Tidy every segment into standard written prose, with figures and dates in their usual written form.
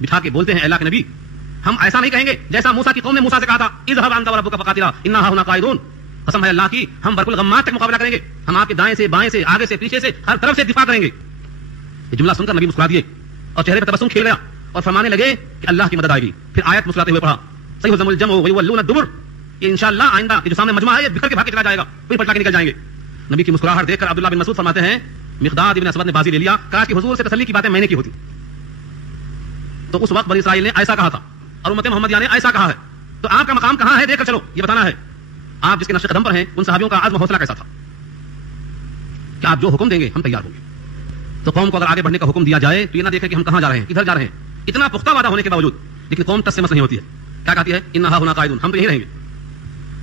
بٹھا کے بولتے ہیں اللہ کے نبی ہم ایسا نہیں کہیں گے جیسا موسیٰ کی قوم نے موسیٰ سے کہا تھا اذهب انت وربك فقاتلا انا هنا قاعدون. قسم ہے اللہ کی ہم برق الغمات تک مقابلہ کریں گے, ہم آپ کے دائیں سے بائیں سے آگے سے پیچھے سے ہر طرف سے دفاع کریں گے. یہ جملہ سن کر نبی مسکرا دیے اور چہرے پر تبسم کھیل گیا اور فرمانے لگے کہ اللہ کی مدد آئے گی. پھر آیت مسکراتے ہوئے پڑھا سيهزم الجمع ويولون الدبر, کہ انشاءاللہ آئندہ یہ جو سامنے مجمع ہے یہ بکھر کے بھاگ کے چلا جائے گا, پھر پلٹا کے نکل جائیں گے. نبی کی مسکراہٹ دیکھ کر عبداللہ بن مسعود فرماتے ہیں مقداد ابن اسود نے بازی لے لیا, کاش کہ حضور سے تسلی کی باتیں میں نے کی ہوتی. تو اس وقت بنی اسرائیل نے ایسا کہا تھا اور امت محمدیہ نے ایسا کہا ہے, تو آپ کا مقام کہاں ہے دیکھ کر چلو, یہ بتانا ہے. آپ جس کے نقش قدم پر ہیں ان صحابیوں کا عزم حوصلہ کیسا تھا کہ آپ جو حکم دیں گے ہم تیار ہوں گے. تو قوم کو اگر آگے بڑھنے کا حکم دیا جائے تو یہ نہ دیکھیں کہ ہم کہاں جا رہے ہیں, کدھر جا رہے ہیں, اتنا پختہ وعدہ ہونے کے باوجود لیکن قوم تس سے مس نہیں ہوتی ہے. کیا کہتی ہے انہا ہونا قائدون, ہم تو یہیں رہیں گے.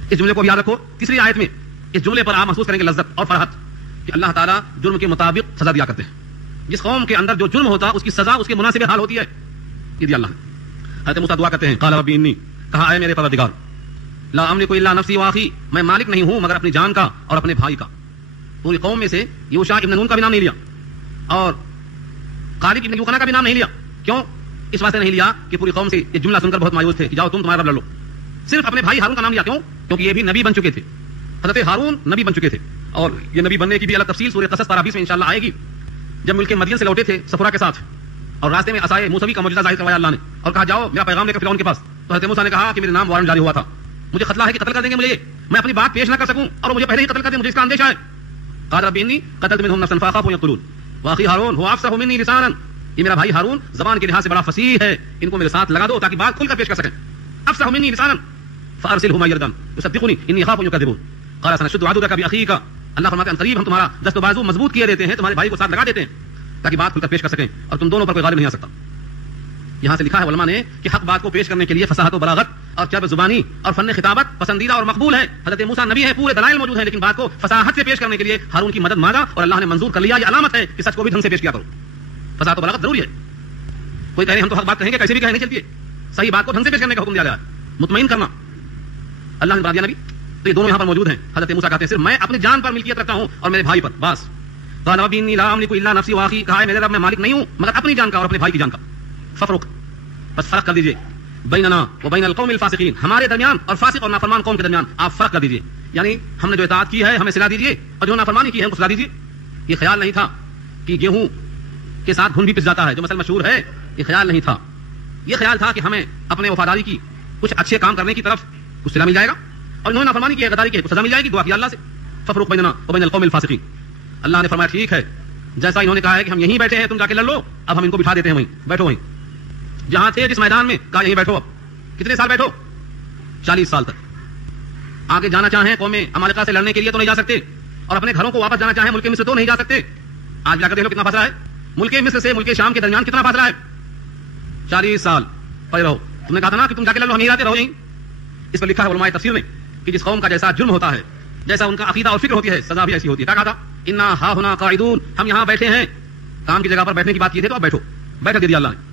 اس جملے کو یاد رکھو. تیسری آیت میں اس جملے پر آپ محسوس کریں گے لذت اور فرحت کہ اللہ تعالیٰ جرم کے مطابق سزا دیا کرتے ہیں. جس قوم کے اندر جو جرم ہوتا اس کی سزا اس کے مناسب حال ہوتی ہے, یہ دیا اللہ نے. حضرت موسیٰ دعا کرتے ہیں قال ربی انی, کہا اے میرے پروردگار لا املک الا نفسی واخی, میں مالک نہیں ہوں مگر اپنی جان کا اور اپنے بھائی کا. پوری قوم میں سے یوشع ابن نون کا بھی نام نہیں لیا اور غالب ابن یوقنا کا بھی نام نہیں لیا. کیوں؟ اس واسطے نہیں لیا کہ پوری قوم سے یہ جملہ سن کر بہت مایوس تھے کہ جاؤ تم تمہارا رب لڑ لو. صرف اپنے بھائی ہارون کا نام لیا. کیوں؟ کیونکہ یہ بھی نبی بن چکے تھے. حضرت ہارون نبی بن چکے تھے اور یہ نبی بننے کی بھی الگ تفصیل سورہ قصص پارہ 20 میں انشاءاللہ آئے گی. جب ملک مدین سے لوٹے تھے سفرا کے ساتھ اور راستے میں عصائے موسوی کا معجزہ ظاہر کروایا اللہ نے اور کہا جاؤ میرا پیغام لے کر فرعون کے پاس. تو حضرت موسیٰ نے کہا کہ میرے نام وارنٹ جاری ہوا تھا, مجھے خطرہ ہے کہ قتل کر دیں گے مجھے, میں اپنی بات پیش نہ کر سکوں اور مجھے پہلے ہی قتل کر دیں, مجھے اس کا اندیشہ ہے. قال رب انی قتلت منهم نفسا فاخاف ان يقتلون واخي هارون هو افصح مني لسانا, یہ میرا بھائی ہارون زبان کے لحاظ سے بڑا فصیح ہے, ان کو میرے ساتھ لگا دو تاکہ بات کھل کر پیش کر سکیں. افصح مني لسانا فارسله معي يردا يصدقني اني اخاف ان يكذبون. قال سنشد عضدك باخيك, اللہ فرماتے ہیں قریب ہم تمہارا دست و بازو مضبوط کیے دیتے ہیں, تمہارے بھائی کو ساتھ لگا دیتے ہیں تاکہ بات کھل کر پیش کر سکیں اور تم دونوں پر کوئی غالب نہیں آ سکتا. یہاں سے لکھا ہے علماء نے کہ حق بات کو پیش کرنے کے لیے فصاحت و بلاغت اور چرب زبانی اور فن خطابت پسندیدہ اور مقبول ہے. حضرت موسیٰ نبی ہے, پورے دلائل موجود ہیں, لیکن بات کو فصاحت سے پیش کرنے کے لیے ہارون کی مدد مانگا اور اللہ نے منظور کر لیا. یہ علامت ہے کہ سچ کو بھی ڈھنگ سے پیش کیا کرو. فصاحت و بلاغت ضروری ہے. کوئی کہے ہم تو حق بات کہیں گے, کیسے بھی کہیں نہیں چلتی ہے. صحیح بات کو ڈھنگ سے پیش کرنے کا حکم دیا گیا ہے, مطمئن کرنا اللہ نے بتا دیا نبی. تو یہ دونوں یہاں پر موجود ہیں. حضرت موسیٰ کہتے ہیں صرف میں اپنی جان پر ملکیت رکھتا ہوں اور میرے بھائی پر بس. قال رب انی لا املک الا نفسی واخی, کہا ہے میرے رب میں مالک نہیں ہوں مگر اپنی جان کا اور اپنے بھائی کی جان کا. ففرق, بس فرق کر دیجئے بیننا و بین القوم الفاسقین, ہمارے درمیان اور فاسق اور نافرمان قوم کے درمیان آپ فرق کر دیجئے. یعنی ہم نے جو اطاعت کی ہے ہمیں صلا دیجئے اور جو نافرمانی کی ہے ہم کو صلا دیجئے. یہ خیال نہیں تھا کہ گیہوں کے ساتھ گھن بھی پس جاتا ہے جو مثلا مشہور ہے, یہ خیال نہیں تھا. یہ خیال تھا کہ ہمیں اپنے وفاداری کی کچھ اچھے کام کرنے کی طرف کچھ صلا مل جائے گا اور انہوں نے نافرمانی کی ہے, غداری کی ہے, کچھ سزا مل جائے گی. دعا کیا اللہ سے ففرق بیننا و بین القوم الفاسقین. اللہ نے فرمایا ٹھیک ہے, جیسا انہوں نے کہا ہے کہ ہم یہیں بیٹھے ہیں تم جا کے لڑ لو, اب ہم ان کو بٹھا دیتے ہیں وہیں بیٹھو, وہیں جہاں تھے جس میدان میں کہا یہیں بیٹھو. اب کتنے سال بیٹھو؟ 40 سال تک. آگے جانا چاہیں قوم عمالقہ سے لڑنے کے لیے تو نہیں جا سکتے اور اپنے گھروں کو واپس جانا چاہیں ملک مصر تو نہیں جا سکتے. آج جا کر دیکھ لو کتنا فاصلہ ہے ملک مصر سے ملک شام کے درمیان, کتنا فاصلہ ہے. 40 سال پڑے رہو. تم نے کہا تھا نا کہ تم جا کے لڑ لو, ہم یہیں رہتے رہو یہیں. اس پر لکھا ہے علماء تفسیر میں کہ جس قوم کا جیسا جرم ہوتا ہے, جیسا ان کا عقیدہ اور فکر ہوتی ہے, سزا بھی ایسی ہوتی ہے. کیا کہا تھا انا ہا ہونا قاعدون, ہم یہاں بیٹھے ہیں. کام کی جگہ پر بیٹھنے کی بات کی تھی تو اب بیٹھو, بیٹھ دے دیا اللہ نے.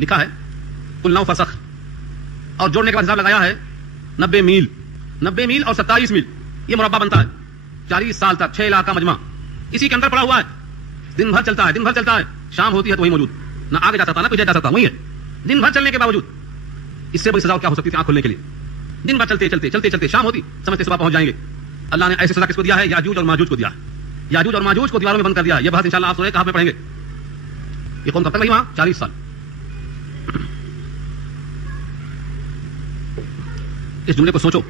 لکھا ہے کل 9 فسخ اور جوڑنے کے بعد حساب لگایا ہے 90 میل. 90 میل اور 27 میل یہ مربع بنتا ہے. 40 سال تک 6 علاقہ مجمع اسی کے اندر پڑا ہوا ہے. دن بھر چلتا ہے, دن بھر چلتا ہے. شام ہوتی ہے تو وہی موجود, نہ آگے جا سکتا نہ پیچھے جا سکتا, وہی ہے. دن بھر چلنے کے باوجود اس سے بڑی سزا کیا ہو سکتی تھی آنکھ کھولنے کے لیے. دن بھر چلتے چلتے چلتے چلتے شام ہوتی, سمجھتے صبح پہنچ جائیں گے. اللہ نے ایسی سزا کس کو دیا ہے؟ یاجوج اور ماجوج کو دیا ہے. یاجوج اور ماجوج کو دیواروں میں بند کر دیا. یہ بات انشاءاللہ آپ سورہ کہف میں پڑھیں گے. یہ قوم کب تک رہی وہاں؟ 40 سال. اس جملے کو سوچو,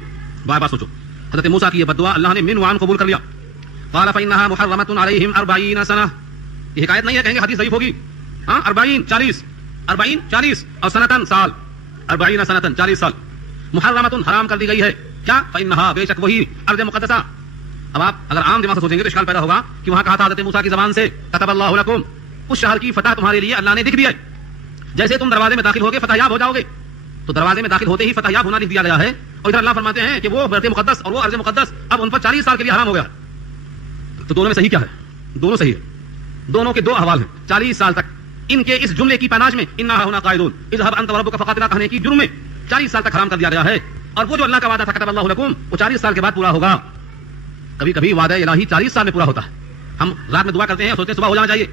بار بار سوچو. حضرت موسیٰ کی یہ بددعا اللہ نے من وعن قبول کر لیا. قال فإنها محرمة عليهم 40 سنة. یہ حکایت نہیں ہے, کہیں گے حدیث ضعیف ہوگی. ہاں 40 40 اور سنتن سال, 40 سنتن 40 سال. محرمۃ حرام کر دی گئی ہے. کیا؟ فإنها بے شک وہی ارض مقدسہ. اب آپ اگر عام دماغ سے سوچیں گے تو اشکال پیدا ہوگا کہ وہاں کہا تھا حضرت موسیٰ کی زبان سے كتب اللہ لكم, اس شہر کی فتح تمہارے لیے اللہ نے لکھ دیا ہے. جیسے تم دروازے میں داخل ہوگے فتح یاب ہو جاؤ گے, تو دروازے میں داخل ہوتے ہی فتح یاب ہونا لکھ دیا گیا ہے. اور ادھر اللہ فرماتے ہیں کہ وہ بیت مقدس اور وہ ارض مقدس اب ان پر 40 سال کے لیے حرام ہو گیا. تو دونوں میں صحیح کیا ہے؟ دونوں صحیح ہے. دونوں کے دو احوال ہیں. 40 سال تک ان کے اس جملے کی پیناج میں انا ہونا قائدون اذهب انت وربك فقاتلا کہنے کی جرم میں 40 سال تک حرام کر دیا گیا ہے. اور وہ جو اللہ کا وعدہ تھا كتب اللہ لكم, وہ 40 سال کے بعد پورا ہوگا. کبھی کبھی وعدہ الہی 40 سال میں پورا ہوتا ہے. ہم رات میں دعا کرتے ہیں, سوچتے ہیں صبح ہو جانا چاہیے.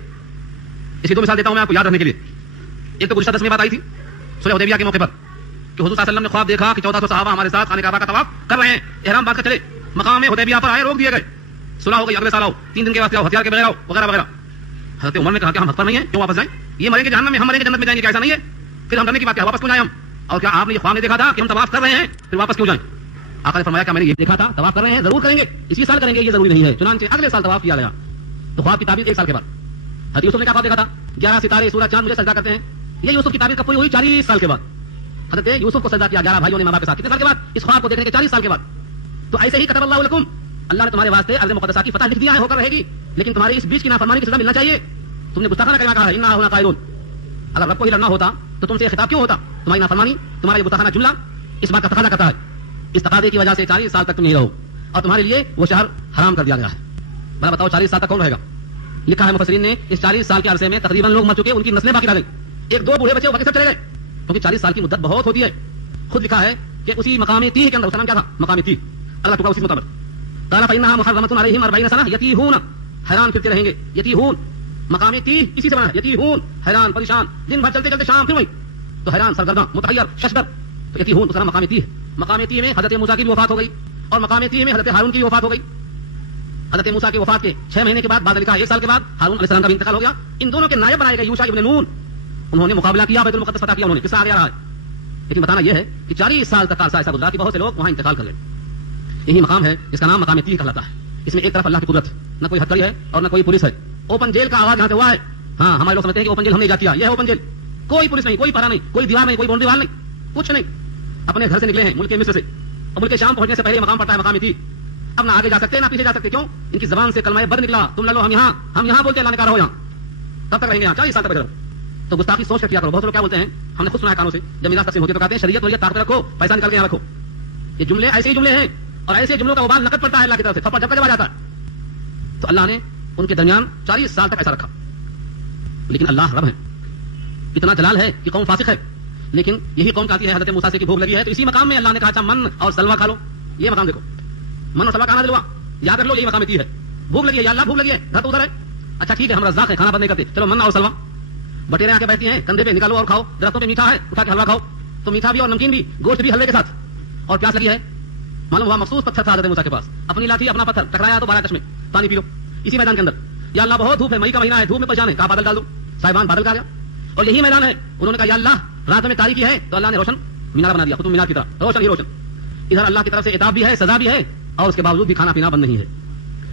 اسی 2 مثال دیتا ہوں میں آپ کو یاد رکھنے کے لیے. ایک تو گزشتہ 10 میں بات آئی تھی صلح حدیبیہ کے موقع پر کہ حضور صلی اللہ علیہ وسلم نے خواب دیکھا کہ 1400 صحابہ ہمارے ساتھ خانہ کعبہ کا طواف کر رہے ہیں، احرام باندھ کر چلے، مقام حدیبیہ پر آئے، روک دیے گئے، صلح ہو گئی، اگلے سال آؤ، 3 دن کے واسطے آؤ، ہتھیار کے بغیر آؤ، وغیرہ وغیرہ۔ حضرت عمر نے کہا کہ ہم حق پر نہیں ہیں، کیوں واپس جائیں؟ یہ مریں گے جہنم میں، ہم مریں گے جنت میں جائیں گے، کیا ایسا نہیں ہے؟ پھر ہم ڈرنے کی بات کیا، واپس کیوں جائیں ہم؟ اور کیا آپ نے یہ خواب نہیں دیکھا تھا کہ ہم طواف کر رہے ہیں، پھر واپس کیوں جائیں؟ آقا نے فرمایا کہ میں نے یہ دیکھا تھا، طواف کر رہے ہیں، ضرور کریں گے، اسی سال کریں گے، یہ ضروری نہیں ہے، چنانچہ اگلے سال طواف کیا گیا۔ تو خواب کی تعبیر 1 سال کے بعد حضرت یوسف نے کیا خواب دیکھا تھا؟ 11 ستارے سورج چاند مجھے سجدہ کرتے ہیں، یہ یوسف کی تعبیر کب پوری ہوئی؟ 40 سال کے بعد حضرت یوسف کو سجدہ کیا 11 بھائیوں نے ماں باپ کے ساتھ، کتنے سال کے بعد؟ اس خواب کو دیکھنے کے 40 سال کے بعد۔ تو ایسے ہی کتب اللہ لکم، اللہ نے تمہارے واسطے ارض مقدسہ کی فتح لکھ دیا ہے، ہو کر رہے گی، لیکن تمہاری اس بیچ کی نافرمانی کی سزا ملنا چاہیے۔ تم نے گستاخانہ کلمہ کہا ہے، انا ہونا قائلون، اگر رب کو ہی لڑنا ہوتا تو تم سے خطاب کیوں ہوتا؟ تمہاری نافرمانی، تمہارا یہ گستاخانہ جملہ اس بات کا تقاضا کرتا ہے، اس تقاضے کی وجہ سے 40 سال تک تم نہیں رہو اور تمہارے لیے وہ شہر حرام کر دیا گیا ہے۔ بھلا بتاؤ 40 سال تک کون رہے گا؟ لکھا ہے مفسرین نے اس 40 سال کے عرصے میں تقریباً لوگ مر چکے، ان کی نسلیں باقی رہ گئی، 1-2 بوڑھے بچے باقی سب چلے گئے، کیونکہ 40 سال کی مدت بہت ہوتی ہے۔ خود لکھا ہے کہ اسی مقام تیہ کے اندر، اس کا نام کیا تھا؟ مقام تیہ، اللہ ٹکا اسی مطابق قال فإنها محرمة عليهم 40 سنة يتيهون، حیران پھرتے رہیں گے، یتیہون، مقام تیہ اسی سے بنا ہے، یتیہون حیران پریشان، دن بھر چلتے چلتے شام پھر وہی، تو حیران سرگرداں متحیر ششدر، تو یتیہون اس کا نام مقام تیہ۔ مقام تیہ میں حضرت موسیٰ کی بھی وفات ہو گئی اور مقام تیہ میں حضرت ہارون کی بھی وفات ہو گئی۔ حضرت موسیٰ کی وفات کے 6 مہینے کے بعد، بعد لکھا 1 سال کے بعد ہارون علیہ السلام کا بھی انتقال ہو گیا۔ ان دونوں کے نائب بنائے گئے یوشع ابن نون، انہوں نے مقابلہ کیا، بیت المقدس فتح کیا انہوں نے، قصہ آگے آ رہا ہے، لیکن بتانا یہ ہے کہ 40 سال تک عرصہ ایسا گزرا کہ بہت سے لوگ وہاں انتقال کر گئے۔ یہی مقام ہے جس کا نام مقام تیہ کہلاتا ہے۔ اس میں ایک طرف اللہ کی قدرت، نہ کوئی ہتھکڑی ہے اور نہ کوئی پولیس ہے، اوپن جیل کا آغاز یہاں سے ہوا ہے۔ ہاں ہمارے لوگ سمجھتے ہیں کہ اوپن جیل ہم نے ایجاد کیا، یہ ہے اوپن جیل، کوئی پولیس نہیں، کوئی پہرا نہیں، کوئی دیوار نہیں، کوئی باؤنڈری وال نہیں، کچھ نہیں، اپنے گھر سے نکلے ہیں ملک مصر سے، اور ملک شام پہنچنے سے پہلے مقام پڑتا ہے مقام تیہ۔ اب نہ آگے جا سکتے نہ پیچھے جا سکتے، کیوں؟ ان کی زبان سے کلمہ بد نکلا، تم لڑو ہم یہاں بولتے اللہ نے کہا رہو یہاں، تب تک رہیں گے یہاں 40 سال تک رہو۔ تو گستاخی سوچ کر کیا کرو۔ بہت لوگ کیا بولتے ہیں، ہم نے خود سنا ہے کانوں سے، جب میراث تقسیم ہوتی ہے تو کہتے ہیں شریعت وریعت طاقت رکھو، پیسہ نکال کے یہاں رکھو۔ یہ جملے ایسے ہی جملے ہیں، اور ایسے جملوں کا وبال نقد پڑتا ہے اللہ کی طرف سے، تھپڑ جب آ جاتا ہے۔ تو اللہ نے ان کے درمیان 40 سال تک ایسا رکھا، لیکن اللہ رب ہے، اتنا جلال ہے کہ قوم فاسق ہے، لیکن یہی قوم کہتی ہے حضرت موسیٰ سے کی بھوک لگی ہے، تو اسی مقام میں اللہ نے کہا اچھا من اور سلوا کھا لو۔ یہ مقام دیکھو، من اور سلوا کھانا دلوا، یاد رکھ لو، یہی مقام تیہ ہے۔ بھوک لگی ہے یا اللہ بھوک لگی ہے، گھر تو ادھر ہے، اچھا ٹھیک ہے ہم رزاق ہیں، کھانا بند نہیں کرتے، چلو من اور سلوا، بٹیریں آ کے بیٹھتی ہیں کندھے پہ، نکالو اور کھاؤ، درختوں پہ میٹھا ہے اٹھا کے حلوا کھاؤ، تو میٹھا بھی اور نمکین بھی، گوشت بھی حلوے کے ساتھ، اور پیاس لگی ہے، معلوم ہوا مخصوص پتھر تھا حضرت موسیٰ کے پاس، اپنی لاٹھی اپنا پتھر ٹکرایا تو 12 کش میں پانی پی لو اسی میدان کے اندر۔ یا اللہ بہت دھوپ ہے، مئی کا مہینہ ہے، دھوپ میں پریشان ہے، کہا بادل ڈال دو، صاحبان بادل کا گیا، اور یہی میدان ہے۔ انہوں نے کہا یا اللہ رات میں تاریکی ہے، تو اللہ نے روشن مینار بنا دیا، قطب مینار کی طرح روشن ہی روشن۔ ادھر اللہ کی طرف سے عتاب بھی ہے، سزا بھی ہے، اور اس کے باوجود بھی کھانا پینا بند نہیں ہے۔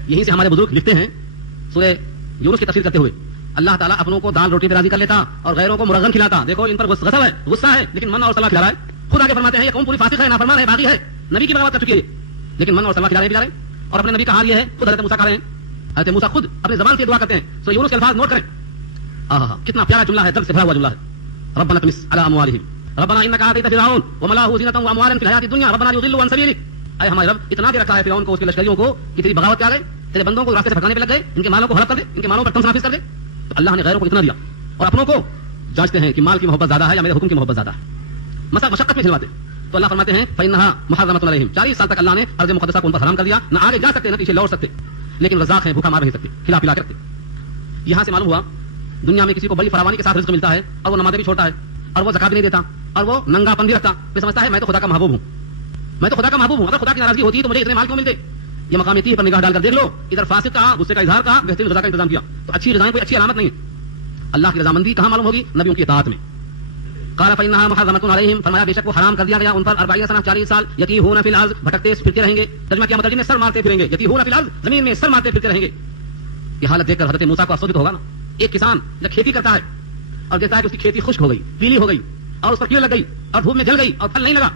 یہیں سے ہمارے بزرگ لکھتے ہیں سورہ یونس کی تفسیر کرتے ہوئے، اللہ تعالیٰ اپنوں کو دال روٹی پہ راضی کر لیتا اور غیروں کو مرغن کھلاتا۔ دیکھو ان پر غصہ ہے، لیکن من اور سلوا کھلا رہا ہے۔ خود آگے فرماتے ہیں یہ قوم پوری فاسق ہے، نافرمان ہے، باغی ہے، نبی کی بغاوت کر چکی ہے، لیکن من اور سلوا کھلا رہے ہیں، اور اپنے نبی کا حال یہ ہے، خود حضرت موسیٰ کھا رہے ہیں۔ حضرت موسیٰ خود اپنی زبان سے دعا کرتے ہیں، سو یونس کے الفاظ نوٹ کریں۔ کتنا پیارا جملہ ہے، درد سے بھرا ہوا جملہ ہے۔ ربنا اطمس علی اموالہم، ربنا انک آتیت فرعون وملأه زینۃ واموالا فی الحیاۃ الدنیا ربنا لیضلوا عن سبیلک۔ اے ہمارے رب اتنا دے رکھا ہے فرعون کو، اس کے لشکریوں کو، کہ تیری بغاوت کیا گئے، تیرے بندوں کو راستے سے بھٹکانے پہ لگ گئے، ان کے مالوں کو ہڑپ کر دے، ان کے مالوں پر تمس نافذ کر دے۔ تو اللہ نے غیروں کو اتنا دیا، اور اپنوں کو جانچتے ہیں کہ مال کی محبت زیادہ ہے یا میرے حکم کی محبت زیادہ ہے، مشقت میں کھلواتے۔ تو اللہ فرماتے ہیں فإنها محرمة علیہم، 40 سال تک اللہ نے ارض مقدسہ کو ان پر حرام کر دیا، نہ آگے جا سکتے نہ پیچھے لوٹ سکتے، لیکن رزاق ہیں، بھوکا مار نہیں سکتے، کھلا پلا کے رکھتے۔ یہاں سے معلوم ہوا دنیا میں کسی کو بڑی فراوانی کے ساتھ رزق ملتا ہے، اور وہ نمازیں بھی چھوڑتا ہے، اور وہ زکات بھی نہیں دیتا، اور وہ ننگا پن بھی رکھتا، پھر سمجھتا ہے میں تو خدا کا محبوب ہوں، میں تو خدا کا محبوب ہوں، اگر خدا کی ناراضگی ہوتی تو مجھے اتنے مال کیوں ملتے۔ یہ مقام تیہ پر نگاہ ڈال کر دیکھ لو، ادھر فاسق کا غصے کا اظہار کا، بہترین غذا کا انتظام کیا، تو اچھی غذائیں کوئی اچھی علامت نہیں ہے۔ اللہ کی رضامندی کہاں معلوم ہوگی؟ نبیوں کی اطاعت میں۔ قال فإنها محرمة علیہم، فرمایا بے شک وہ حرام کر دیا گیا ان پر 40 سنہ، 40 سال، یتیہون فی الارض، بھٹکتے پھرتے رہیں گے۔ ترجمہ کیا مطلب؟ سر مارتے پھریں گے، یتیہون فی الارض، زمین میں سر مارتے پھرتے رہیں گے۔ یہ حالت دیکھ کر حضرت موسیٰ کو افسوس ہوگا نا۔ ایک کسان جب کھیتی کرتا ہے اور دیکھتا ہے کہ اس کی کھیتی خشک ہو گئی، پیلی ہو گئی، اور اس پر کیڑ لگ گئی، اور دھوپ میں جل گئی، اور پھل نہیں لگا،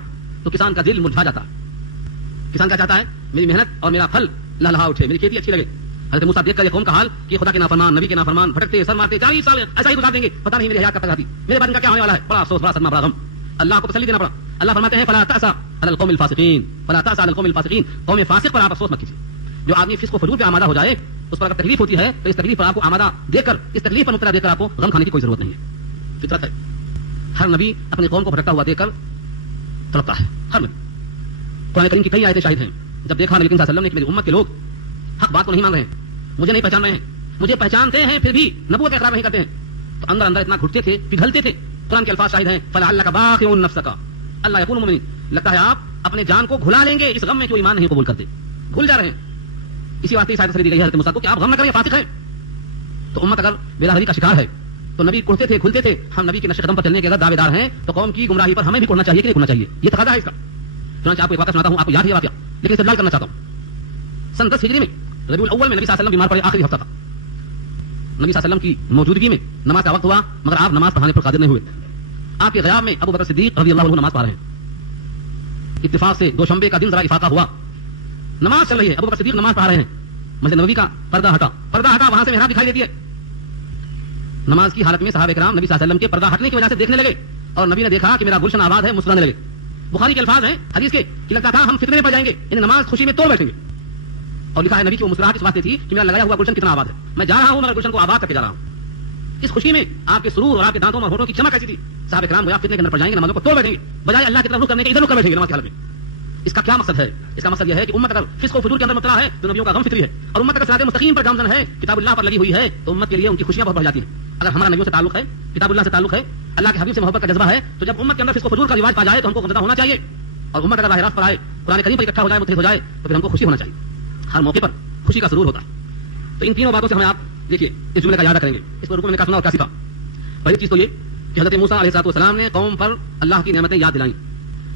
تو کسان کا دل مرجھا جاتا ہے۔ کسان کیا چاہتا ہے؟ میری محنت اور میرا پھل لہلہا اٹھے، میری کھیتی اچھی لگے۔ حضرت موسیٰ دیکھ کر یہ قوم کا حال کہ خدا کے نافرمان، نبی کے نافرمان، بھٹکتے سر مارتے 40 سال ایسا ہی گزار دیں گے، پتہ نہیں میری حیات کب تک آتی، میرے بعد ان کا کیا ہونے والا ہے۔ بڑا افسوس، بڑا صدمہ، بڑا غم، اللہ کو تسلی دینا پڑا۔ اللہ فرماتے ہیں فلا تأسى على القوم الفاسقين، فلا تأسى على القوم الفاسقين، قوم فاسق پر آپ افسوس مت کیجیے۔ جو آدمی فسق و فجور پہ آمادہ ہو جائے، اس پر اگر تکلیف ہوتی ہے تو اس تکلیف پر آپ کو آمادہ دیکھ کر، اس تکلیف پر مبتلا دیکھ کر آپ کو غم کھانے کی کوئی ضرورت نہیں ہے، فطرت ہے۔ ہر نبی اپنی قوم کو بھٹکتا ہوا دیکھ کر تڑپتا ہے، ہر نبی۔ قرآن کریم کی کئی آیتیں شاہد ہیں، جب دیکھا نبی صلی اللہ علیہ وسلم نے کہ میری امت کے لوگ حق بات کو نہیں مان رہے ہیں، مجھے نہیں پہچان رہے ہیں، مجھے پہچانتے ہیں پھر بھی نبوت کا اقرار نہیں کرتے ہیں، تو اندر اندر اتنا گھٹتے تھے، پگھلتے تھے قرآن کے الفاظ شاہد ہیں فلعلک باخع نفسک اللہ یکون مؤمنین. لگتا ہے آپ اپنے جان کو گھلا لیں گے اس غم میں کہ وہ ایمان نہیں قبول کرتے, بھول جا رہے ہیں. اسی واسطے اس آیت سے دی گئی حضرت موسیٰ کو کہ آپ غم نہ کریں, فاسق ہیں. تو امت اگر بیداری کا شکار ہے تو نبی کھلتے تھے کھلتے تھے. ہم نبی کے نقش قدم پر چلنے کے اگر دعوے دار ہیں تو قوم کی گمراہی پر ہمیں بھی کھلنا چاہیے کہ نہیں کھلنا چاہیے, یہ تقاضا ہے اس کا. چنانچہ آپ کو ایک واقعہ سناتا ہوں, آپ کو یاد ہے واقعہ, لیکن استدلال کرنا چاہتا ہوں. سن 10 ہجری میں ربیع الاول میں نبی صلی اللہ علیہ وسلم بیمار پڑے, آخری ہفتہ تھا. نبی صلی اللہ علیہ وسلم کی موجودگی میں نماز کا وقت ہوا مگر آپ نماز پڑھانے پر قادر نہیں ہوئے. آپ کے غیاب میں ابو بکر صدیق رضی اللہ عنہ نماز پڑھ رہے ہیں. اتفاق سے دوشنبے کا دن ذرا افاقہ ہوا, نماز چل رہی ہے, ابو بکر صدیق نماز پڑھ رہے ہیں. مسجد نبوی کا پردہ ہٹا, وہاں سے محراب دکھائی دیتی ہے. نماز کی حالت میں صحابہ کرام نبی صلی اللہ علیہ وسلم کے پردہ ہٹنے کی وجہ سے دیکھنے لگے اور نبی نے دیکھا کہ میرا گلشن آباد ہے, مسکرانے لگے. بخاری کے الفاظ ہیں حدیث کے کہ لگتا تھا ہم فتنے میں پڑ جائیں گے, یعنی نماز خوشی میں توڑ بیٹھیں گے. اور لکھا ہے نبی کی وہ مسکراہٹ اس واسطے تھی کہ میرا لگایا ہوا گلشن کتنا آباد ہے, میں جا رہا ہوں مگر گلشن کو آباد کر کے جا رہا ہوں. اس خوشی میں آپ کے سرور اور آپ کے دانتوں اور ہونٹوں کی چمک ایسی تھی. صحابہ کرام گویا فتنے کے اندر پڑ جائیں گے, نمازوں کو توڑ بیٹھیں گے, بجائے اللہ کی طرف رخ کرنے کے ادھر رخ کر بیٹھیں گے نماز کی حالت میں. اس کا کیا مقصد ہے؟ اس کا مقصد یہ ہے کہ امت اگر فسق و فجور کے اندر مبتلا ہے تو نبیوں کا غم فطری ہے, اور امت اگر صراط مستقیم پر گامزن ہے, کتاب اللہ پر لگی ہوئی ہے, تو امت کے لیے ان کی خوشیاں بہت بڑھ جاتی ہیں. اگر ہمارا نبیوں سے تعلق ہے, کتاب اللہ سے تعلق ہے, اللہ کے حبیب سے محبت کا جذبہ ہے, تو جب امت کے اندر فسق و فجور کا رواج پا جائے تو ہم کو غمزدہ ہونا چاہیے. اور امت اگر راہ راست پر آئے, قرآن کریم پر اکٹھا ہو جائے, متحد ہو جائے, تو پھر ہم کو خوشی ہونا چاہیے. ہر موقع پر خوشی کا سرور ہوتا ہے. تو ان تینوں باتوں سے ہمیں آپ دیکھیے اس جملے کا یاد کریں گے. اس پر رکوع میں نے کہا سنا اور کیا سیکھا. پہلی چیز تو یہ کہ حضرت موسیٰ علیہ السلام نے قوم پر اللہ کی نعمتیں یاد دلائیں.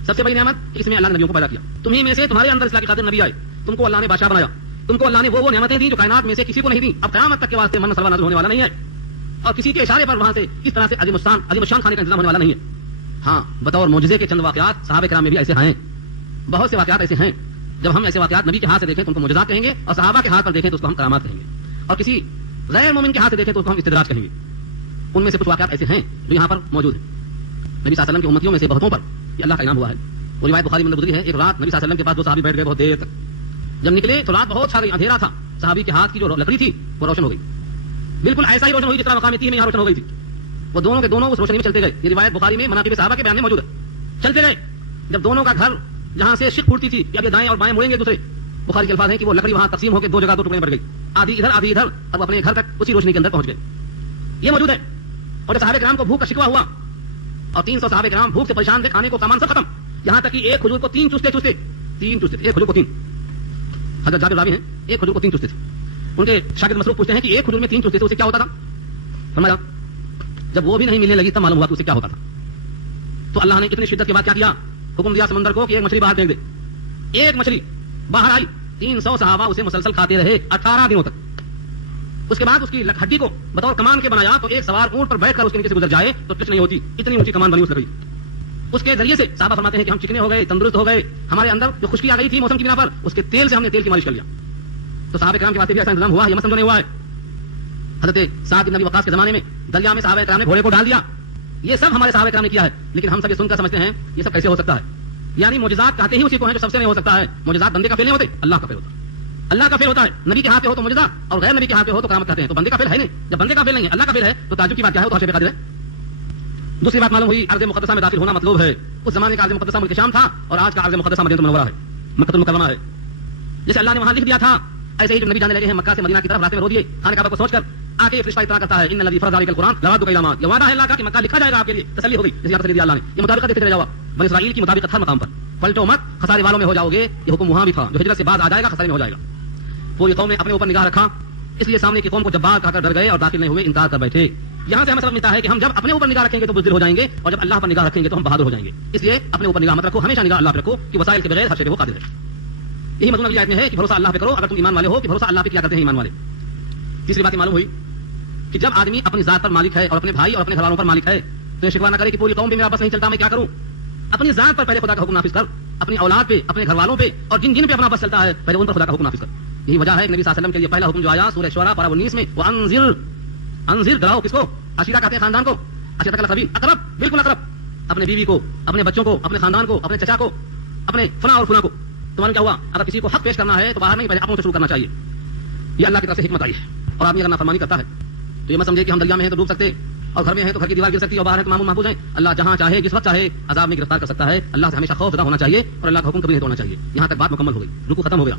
سب سے بڑی نعمت کہ اس میں اللہ نے نبیوں کو پیدا کیا. تمہیں میں سے تمہارے اندر اصلاح کی خاطر نبی آئے, تم کو اللہ نے بادشاہ بنایا, تم کو اللہ نے وہ نعمتیں دی جو کائنات میں سے کسی کو نہیں دی. اب قیامت تک کے واسطے من سلوا نازل ہونے والا نہیں ہے, اور کسی کے اشارے پر وہاں سے اس طرح سے عظیم الشان کھانے کا انتظام ہونے والا نہیں ہے. ہاں, بطور معجزے کے چند واقعات صحابہ کرام میں بھی ایسے ہیں, بہت سے واقعات ایسے ہیں. جب ہم ایسے واقعات نبی کے ہاتھ سے دیکھیں تو ان کو معجزات کہیں گے, اور صحابہ کے ہاتھ پر دیکھیں تو اس کو ہم کرامات کہیں گے, اور کسی غیر مومن کے ہاتھ سے دیکھیں تو اس کو ہم استدراج کہیں گے. ان میں سے کچھ واقعات ایسے ہیں جو یہاں پر موجود ہیں. نبی صلی اللہ علیہ وسلم کی امتیوں میں سے بہتوں پر یہ اللہ کا انعام ہوا ہے. وہ روایت بخاری میں گزری ہے, ایک رات نبی صلی اللہ علیہ وسلم کے پاس دو صحابی بیٹھ گئے بہت دیر تک. جب نکلے تو رات بہت چھا گئی, اندھیرا تھا. صحابی کے ہاتھ کی جو لکڑی تھی وہ روشن ہو گئی, بالکل ایسا ہی روشن ہوئی جس طرح مقام تیہ میں یہاں روشن ہو گئی تھی. وہ دونوں کے دونوں اس روشنی میں چلتے گئے. یہ روایت بخاری میں مناقب صحابہ کے بیان میں موجود ہے. چلتے گئے, جب دونوں کا گھر جہاں سے شک پھوٹتی تھی کہ اب یہ دائیں اور بائیں مڑیں گے دوسرے, بخاری کے الفاظ ہیں کہ وہ لکڑی وہاں تقسیم ہو کے دو جگہ دو ٹکڑے میں بڑھ گئی, آدھی ادھر آدھی ادھر. اب اپنے گھر تک اسی روشنی کے اندر پہنچ گئے. یہ موجود ہے. اور صحابہ کرام کو بھوک کا شکوہ ہوا, اور 300 صحابہ کرام بھوک سے پریشان تھے, کھانے کو سامان سب ختم, یہاں تک کہ ایک کھجور کو تین چوستے تھے. ایک کھجور کو تین, حضرت جابر راوی ہیں, ایک کھجور کو تین چوستے تھے. ان کے شاگرد مسروق پوچھتے ہیں کہ ایک کھجور میں تین چوستے تھے, اسے کیا ہوتا تھا؟ فرمایا جب وہ بھی نہیں ملنے لگی تب معلوم ہوا کہ اسے کیا ہوتا تھا. تو اللہ نے اتنی شدت کے بعد کیا کیا, حکم دیا سمندر کو کہ ایک مچھلی باہر پھینک دے. ایک مچھلی باہر آئی, 300 صحابہ اسے مسلسل کھاتے رہے 18 دنوں تک. اس کے بعد اس کی ہڈی کو بطور کمان کے بنایا, تو ایک سوار اونٹ پر بیٹھ کر اس کے نیچے سے گزر جائے تو ٹچ نہیں ہوتی, اتنی اونچی کمان بنی اس لکڑی. اس کے ذریعے سے صحابہ فرماتے ہیں کہ ہم چکنے ہو گئے, تندرست ہو گئے, ہمارے اندر جو خشکی آ گئی تھی موسم کی بنا پر, اس کے تیل سے ہم نے تیل کی مالش کر لیا. تو صحابہ کرام کے واسطے بھی ایسا انتظام ہوا, یہ مسئلہ نہیں ہوا ہے. حضرت سعد بن ابی وقاص کے زمانے میں دریا میں صحابہ کرام نے گھوڑے کو ڈال دیا. یہ سب ہمارے صحابہ کرام نے کیا ہے, لیکن ہم سب یہ سن کر سمجھتے ہیں یہ سب کیسے ہو سکتا ہے. یعنی معجزات کہتے ہی اسی کو ہیں جو سب سے نہیں ہو سکتا ہے. معجزات بندے کا فعل نہیں ہوتے, اللہ کا فعل ہوتا ہے. اللہ کا فعل ہوتا ہے. نبی کے ہاتھ پہ ہو تو معجزہ, اور غیر نبی کے ہاتھ پہ ہو تو کرامت کہتے ہیں. تو بندے کا فعل ہے نہیں. جب بندے کا فعل نہیں ہے, اللہ کا فعل ہے, تو تعجب کی بات کیا ہے, وہ تو حاشیے پہ قادر ہے. دوسری بات معلوم ہوئی, ارض مقدسہ میں داخل ہونا مطلوب ہے. اس زمانے کا ارض مقدسہ ملک شام تھا, اور آج کا ارض مقدسہ مدینہ منورہ ہے, مکہ المکرمہ ہے. جیسے اللہ نے وہاں لکھ دیا تھا, ایسے ہی جب نبی جانے لگے ہیں مکہ سے مدینہ کی طرف, راستے میں رو دیے, خانہ کعبہ کو سوچ کر آ کے فرشتہ اطلاع کرتا ہے, ان الذی فرض علیک القرآن لوادک الی ما, یہ وعدہ ہے اللہ کا کہ مکہ لکھا جائے گا آپ کے لیے. تسلی ہو گئی, جس یاد سے دیا اللہ نے. یہ مطابقت دیتے جاؤ, بنی اسرائیل کی مطابقت ہر مقام پر. پلٹو مت, خسارے والوں میں ہو جاؤ گے. یہ حکم وہاں بھی تھا, جو ہجرت سے بعد آ جائے گا خسارے میں ہو جائے گا. پوری قوم نے اپنے اوپر نگاہ رکھا, اس لیے سامنے کی قوم کو جبار کہا کر ڈر گئے اور داخل نہیں ہوئے, انکار کر بیٹھے. یہاں سے ہمیں سبق ملتا ہے کہ ہم جب اپنے اوپر نگاہ رکھیں گے تو بزدل ہو جائیں گے, اور جب اللہ پر نگاہ رکھیں گے تو ہم بہادر ہو جائیں گے. اس لیے اپنے اوپر نگاہ مت رکھو, ہمیشہ نگاہ اللہ پہ رکھو کہ وسائل کے بغیر ہر شے پہ وہ قادر ہے. یہی مطلب نبی آیت میں ہے کہ بھروسہ اللہ پہ کرو اگر تم ایمان والے ہو, کہ بھروسہ اللہ پہ کیا کرتے ہیں ایمان والے. تیسری بات معلوم ہوئی کہ جب آدمی اپنی ذات پر مالک ہے اور اپنے بھائی اور اپنے گھر والوں پر مالک ہے, تو یہ شکوہ نہ کرے کہ پوری قوم بھی میرا بس نہیں چلتا, میں کیا کروں. اپنی ذات پر پہلے خدا کا حکم نافذ کر, اپنی اولاد پہ, اپنے گھر والوں پہ, اور جن جن پہ اپنا بس چلتا ہے پہلے ان پر خدا کا حکم نافذ کر. یہی وجہ ہے کہ نبی صلی اللہ علیہ وسلم کے لیے پہلا حکم جو آیا سورہ شعراء پارہ 19 میں, وہ انذر ڈراؤ کس کو, عشیرہ کہتے ہیں خاندان کو, عشیرۃ الاقربین, اقرب, بالکل اقرب, اپنے بیوی کو, اپنے بچوں کو, اپنے خاندان کو, اپنے چچا کو, اپنے فلاں اور فلاں کو. تمہارا کیا ہوا, اگر کسی کو حق پیش کرنا ہے تو باہر نہیں, پہلے اپنوں سے شروع کرنا چاہیے. یہ اللہ کی طرف سے حکمت آئی ہے. اور آدمی اگر نافرمانی کرتا ہے تو یہ مت سمجھے کہ ہم دریا میں ہیں تو ڈوب سکتے, اور گھر میں ہیں تو گھر کی دیوار گر سکتی, اور باہر ہے تو معمول محفوظ ہیں. اللہ جہاں چاہے جس وقت چاہے عذاب میں گرفتار کر سکتا ہے. اللہ سے ہمیشہ خوف زدہ ہونا چاہیے, اور اللہ کا حکم کبھی نہیں توڑنا چاہیے. یہاں تک بات مکمل ہو گئی, رکوع ختم ہو گیا.